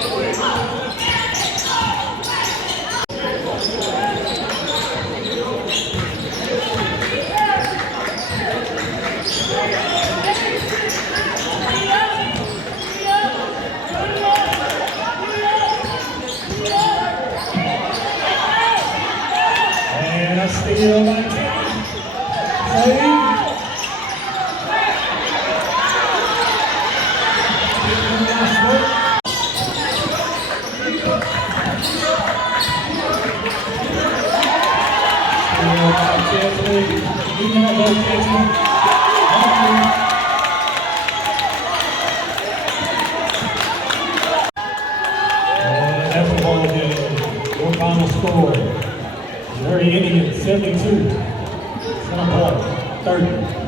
And a steal by Kenny. Save. That's the ball game. Your final score. Missouri Indians 72. Center Point 30.